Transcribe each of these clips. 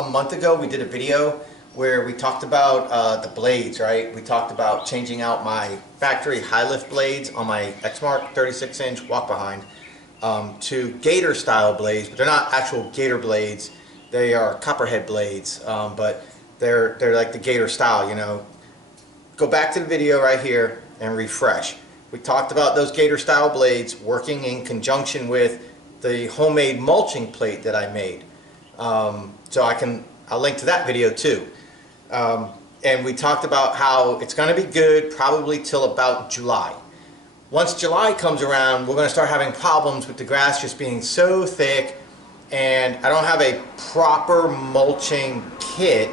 a month ago we did a video where we talked about the blades, right? We talked about changing out my factory high lift blades on my Exmark 36-inch walk behind to gator style blades, but they're not actual gator blades. They are copperhead blades, but they're like the gator style, you know. Go back to the video right here and refresh. We talked about those gator style blades working in conjunction with the homemade mulching plate that I made. So I'll link to that video too. And we talked about how it's going to be good probably till about July. Once July comes around, we're going to start having problems with the grass just being so thick, and I don't have a proper mulching kit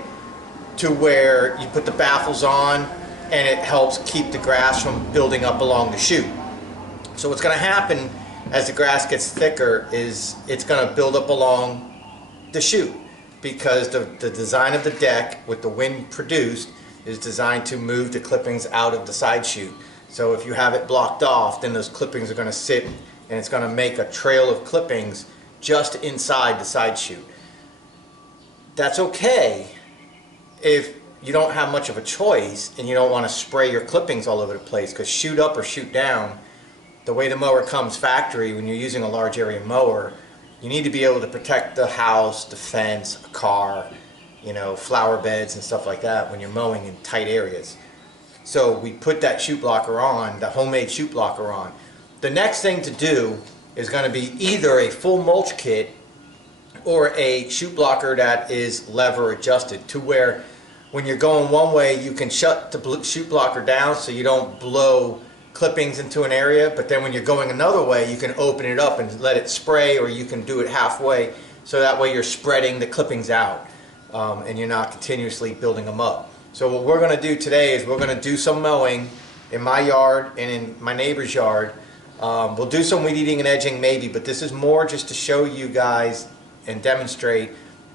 to where you put the baffles on and it helps keep the grass from building up along the chute. So what's going to happen as the grass gets thicker is it's going to build up along the chute, because the design of the deck with the wind produced is designed to move the clippings out of the side chute. So if you have it blocked off, then those clippings are going to sit and it's going to make a trail of clippings just inside the side chute. That's okay if you don't have much of a choice and you don't want to spray your clippings all over the place, because chute up or chute down, the way the mower comes factory, when you're using a large area mower, you need to be able to protect the house, the fence, a car, you know, flower beds and stuff like that when you're mowing in tight areas. So we put that chute blocker on, the homemade chute blocker on. The next thing to do is going to be either a full mulch kit or a chute blocker that is lever adjusted, to where when you're going one way you can shut the chute blocker down so you don't blow clippings into an area, but then when you're going another way you can open it up and let it spray, or you can do it halfway, so that way you're spreading the clippings out and you're not continuously building them up. So what we're going to do today is we're going to do some mowing in my yard and in my neighbor's yard. We'll do some weed eating and edging maybe, but this is more just to show you guys and demonstrate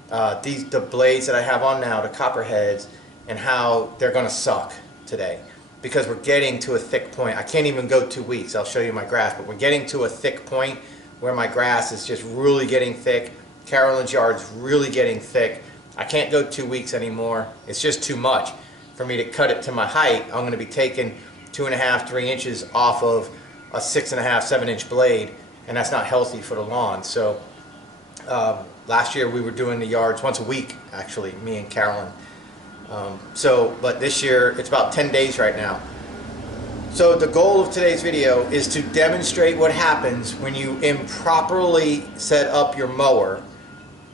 the blades that I have on now, the copperheads, and how they're going to suck today, because we're getting to a thick point. I can't even go 2 weeks. I'll show you my grass, but we're getting to a thick point where my grass is just really getting thick. Carolyn's yard's really getting thick. I can't go 2 weeks anymore. It's just too much. For me to cut it to my height, I'm going to be taking 2.5, 3 inches off of a 6.5, 7-inch blade, and that's not healthy for the lawn. So last year we were doing the yards once a week, actually, me and Carolyn. But this year it's about 10 days right now. So the goal of today's video is to demonstrate what happens when you improperly set up your mower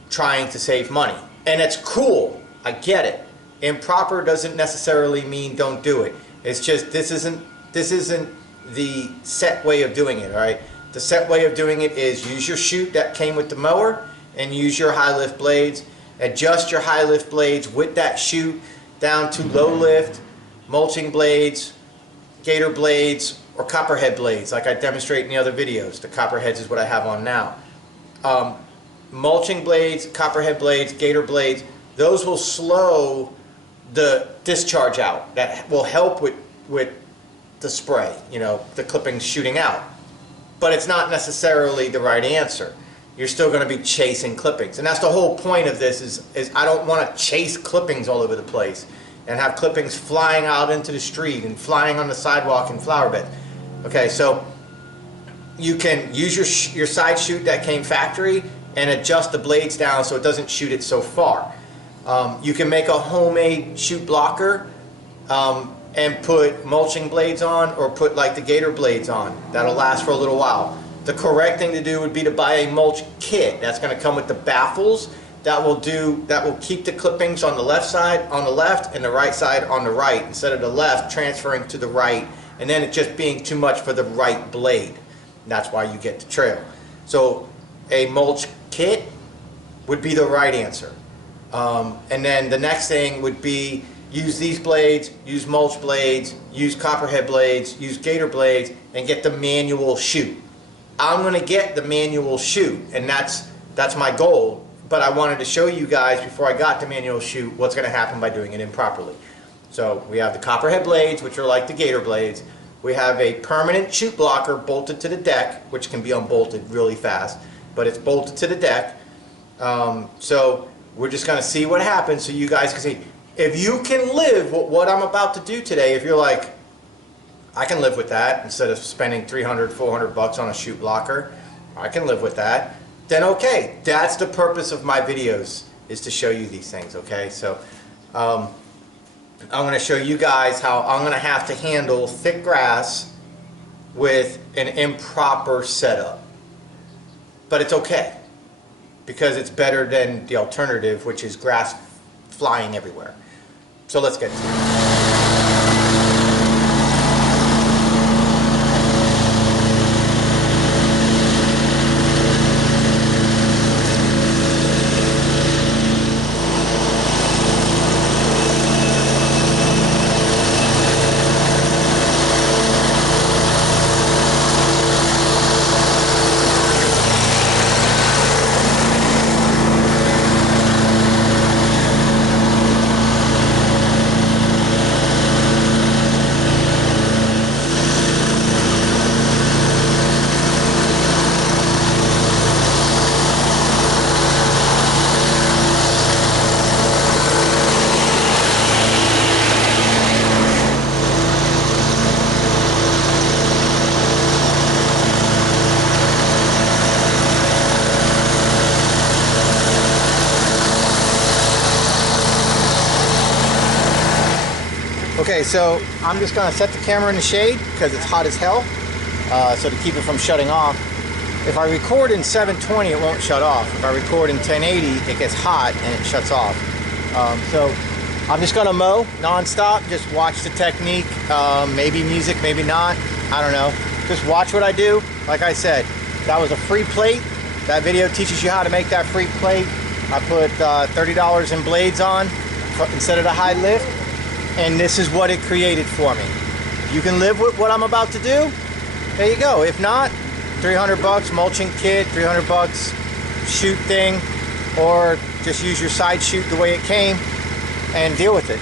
trying to save money. And it's cool, I get it. Improper doesn't necessarily mean don't do it. It's just this isn't the set way of doing it, all right? The set way of doing it is use your chute that came with the mower and use your high lift blades. Adjust your high lift blades with that chute down to low lift, mulching blades, gator blades, or copperhead blades like I demonstrate in the other videos. The copperheads is what I have on now. Mulching blades, copperhead blades, gator blades, those will slow the discharge out. That will help with the spray, you know, the clippings shooting out. But it's not necessarily the right answer. You're still going to be chasing clippings, and that's the whole point of this is I don't want to chase clippings all over the place and have clippings flying out into the street and flying on the sidewalk and flower beds. Okay, so you can use your side chute that came factory and adjust the blades down so it doesn't shoot it so far. You can make a homemade chute blocker and put mulching blades on, or put like the gator blades on. That'll last for a little while. The correct thing to do would be to buy a mulch kit. That's going to come with the baffles that will keep the clippings on the left side on the left and the right side on the right, instead of the left transferring to the right and then it just being too much for the right blade. That's why you get the trail. So a mulch kit would be the right answer. And then the next thing would be use these blades, use mulch blades, use copperhead blades, use gator blades, and get the manual chute. I'm going to get the manual chute, and that's my goal. But I wanted to show you guys before I got the manual chute what's going to happen by doing it improperly. So we have the copperhead blades, which are like the gator blades. We have a permanent chute blocker bolted to the deck, which can be unbolted really fast, but it's bolted to the deck. So We're just gonna see what happens so you guys can see. If you can live with what I'm about to do today, if you're like, I can live with that instead of spending 300, 400 bucks on a chute blocker, I can live with that, then okay. That's the purpose of my videos, is to show you these things, okay? So I'm gonna show you guys how I'm gonna have to handle thick grass with an improper setup. But it's okay, because it's better than the alternative, which is grass flying everywhere. So let's get to it. Okay, so I'm just going to set the camera in the shade because it's hot as hell, so to keep it from shutting off. If I record in 720, it won't shut off. If I record in 1080, it gets hot and it shuts off. So I'm just going to mow non-stop, just watch the technique, maybe music, maybe not, I don't know. Just watch what I do. Like I said, that was a free plate. That video teaches you how to make that free plate. I put $30 in blades on instead of the high lift. And this is what it created for me. If you can live with what I'm about to do, there you go. If not, 300 bucks mulching kit, 300 bucks chute thing, or just use your side chute the way it came and deal with it.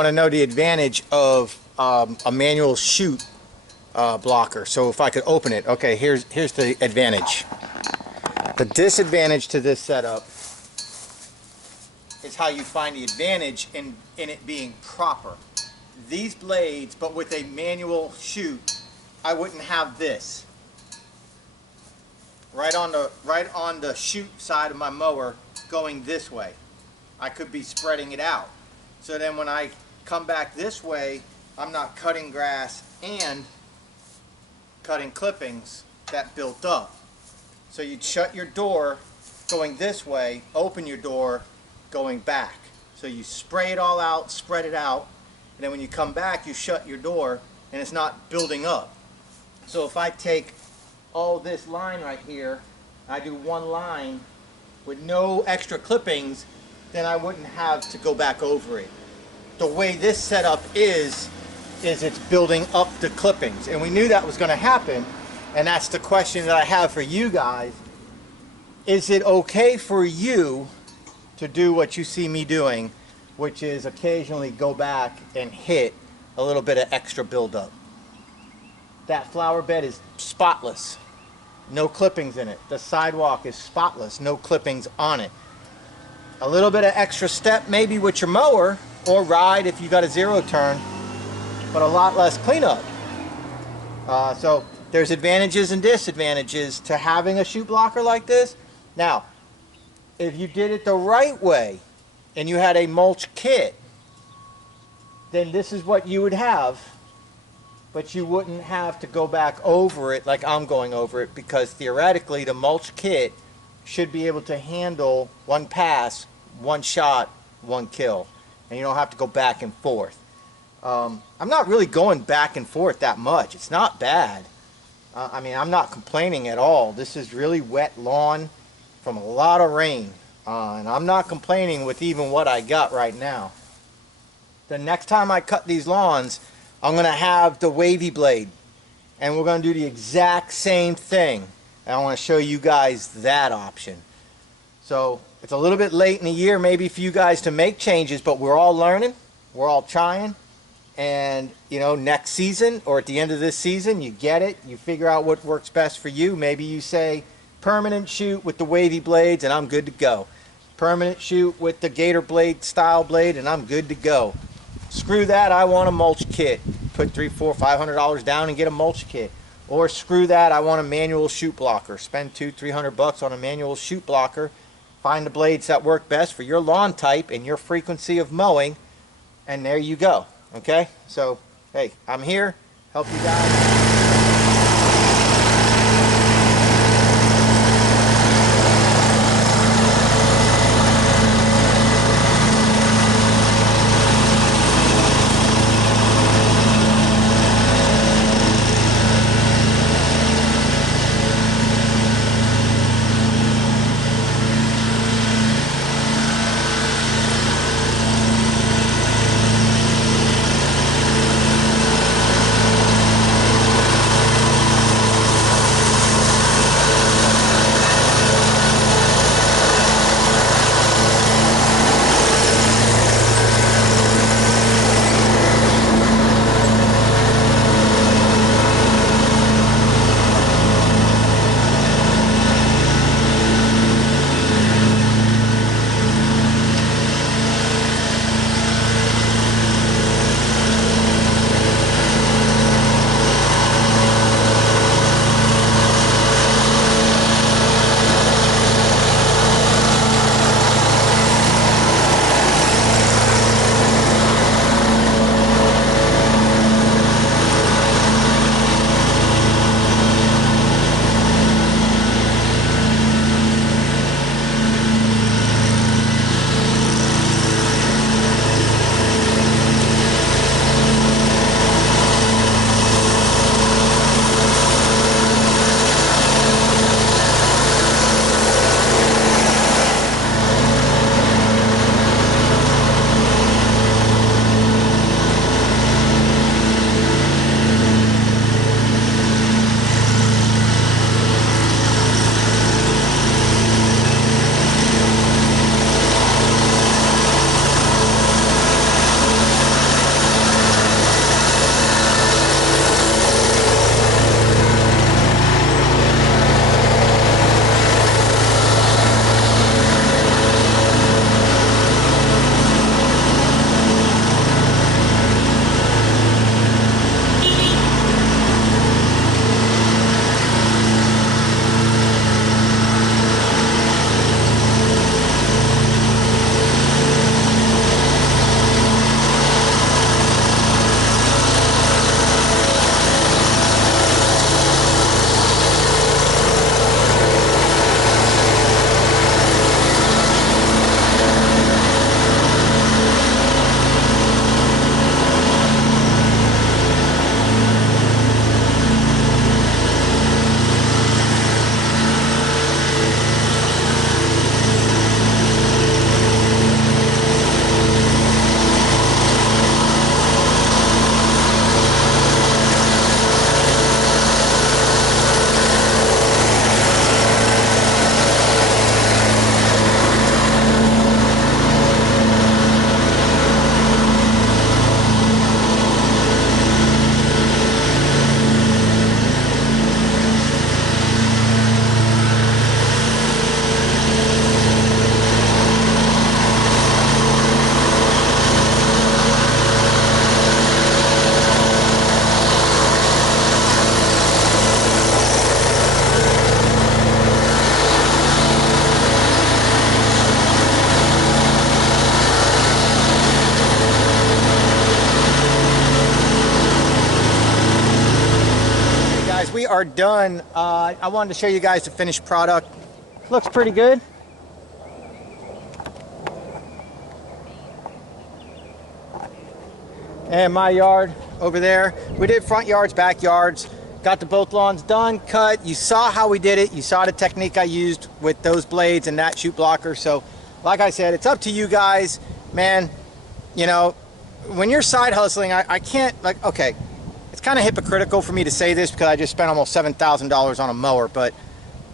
want to know the advantage of a manual chute blocker. So if I could open it, okay, here's the advantage. The disadvantage to this setup is how you find the advantage in it being proper. These blades, but with a manual chute, I wouldn't have this. Right on the chute side of my mower going this way. I could be spreading it out. So then when I come back this way, I'm not cutting grass and cutting clippings that built up. So you'd shut your door going this way, open your door going back. So you spray it all out, spread it out, and then when you come back, you shut your door and it's not building up. So if I take all this line right here, I do one line with no extra clippings, then I wouldn't have to go back over it. The way this setup is it's building up the clippings, and we knew that was going to happen, and that's the question that I have for you guys. Is it okay for you to do what you see me doing, which is occasionally go back and hit a little bit of extra buildup? That flower bed is spotless, no clippings in it. The sidewalk is spotless, no clippings on it. A little bit of extra step maybe with your mower or ride if you got a zero turn, but a lot less cleanup. So there's advantages and disadvantages to having a chute blocker like this. Now, if you did it the right way and you had a mulch kit, then this is what you would have, but you wouldn't have to go back over it like I'm going over it, because theoretically the mulch kit should be able to handle one pass, one shot, one kill, and you don't have to go back and forth. I'm not really going back and forth that much. It's not bad. I mean, I'm not complaining at all. This is really wet lawn from a lot of rain, and I'm not complaining with even what I got right now. The next time I cut these lawns, I'm going to have the wavy blade, and we're going to do the exact same thing, and I want to show you guys that option. So it's a little bit late in the year maybe for you guys to make changes, but we're all learning, we're all trying, and you know, next season or at the end of this season, you get it, you figure out what works best for you. Maybe you say permanent chute with the wavy blades and I'm good to go. Permanent chute with the gator blade style blade and I'm good to go. Screw that, I want a mulch kit. Put $300, $400, $500 down and get a mulch kit. Or screw that, I want a manual chute blocker. Spend $200, $300 on a manual chute blocker. Find the blades that work best for your lawn type and your frequency of mowing, and there you go. Okay, so hey, I'm here, help you guys. yard done. I wanted to show you guys the finished product. Looks pretty good. And my yard over there. We did front yards, backyards. Got the both lawns done, cut. You saw how we did it. You saw the technique I used with those blades and that chute blocker. So, like I said, it's up to you guys, man. You know, when you're side hustling, I can't, like, okay, it's kind of hypocritical for me to say this because I just spent almost $7,000 on a mower, but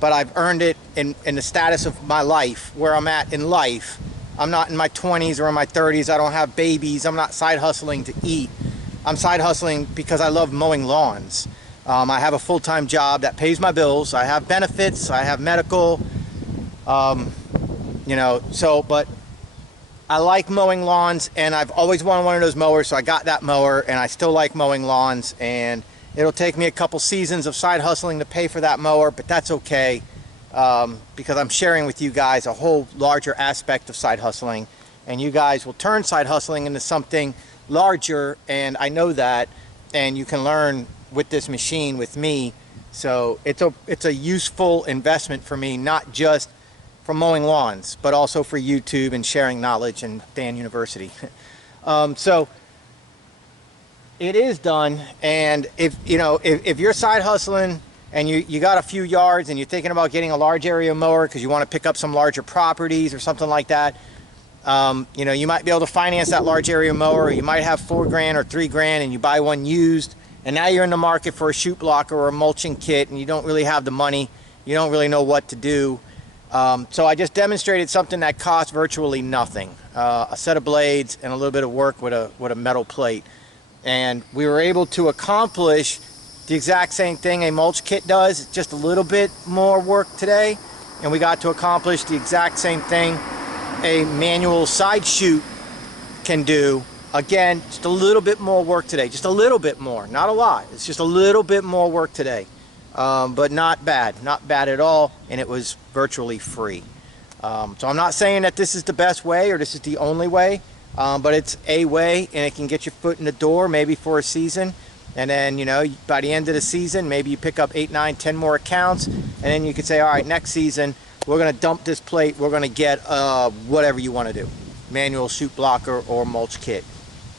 I've earned it in the status of my life, where I'm at in life. I'm not in my 20s or in my 30s. I don't have babies. I'm not side hustling to eat. I'm side hustling because I love mowing lawns. I have a full-time job that pays my bills. I have benefits. I have medical. You know, so, but I like mowing lawns, and I've always wanted one of those mowers, so I got that mower, and I still like mowing lawns, and it'll take me a couple seasons of side hustling to pay for that mower, but that's okay, because I'm sharing with you guys a whole larger aspect of side hustling, and you guys will turn side hustling into something larger, and I know that, and you can learn with this machine with me. So it's a useful investment for me, not just for mowing lawns, but also for YouTube and sharing knowledge and Dan University. So it is done, and if you're side hustling and you got a few yards and you're thinking about getting a large area mower because you want to pick up some larger properties or something like that, you know, you might be able to finance that large area mower, or you might have $4 grand or $3 grand and you buy one used, and now you're in the market for a chute blocker or a mulching kit, and you don't really have the money, you don't really know what to do. So I just demonstrated something that cost virtually nothing, a set of blades and a little bit of work with a metal plate, and we were able to accomplish the exact same thing a mulch kit does, just a little bit more work today, and we got to accomplish the exact same thing a manual side chute can do. Again, just a little bit more work today, just a little bit more, not a lot. It's just a little bit more work today, but not bad at all, and it was virtually free. So I'm not saying that this is the best way or this is the only way, but it's a way, and it can get your foot in the door maybe for a season, and then, you know, by the end of the season, maybe you pick up 8, 9, 10 more accounts, and then you could say, all right, next season we're going to dump this plate, we're going to get whatever you want to do, manual chute blocker or mulch kit.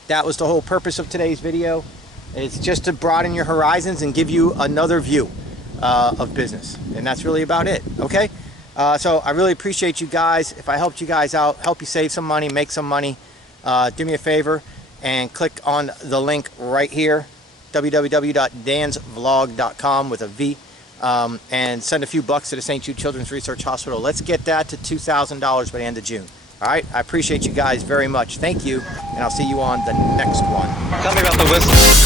That was the whole purpose of today's video. It's just to broaden your horizons and give you another view of business, and that's really about it. Okay, so I really appreciate you guys. If I helped you guys out, help you save some money, make some money, do me a favor and click on the link right here, www.dansvlog.com with a V, and send a few bucks to the St. Jude Children's Research Hospital. Let's get that to $2,000 by the end of June. All right, I appreciate you guys very much. Thank you, and I'll see you on the next one. Tell me about the whistles.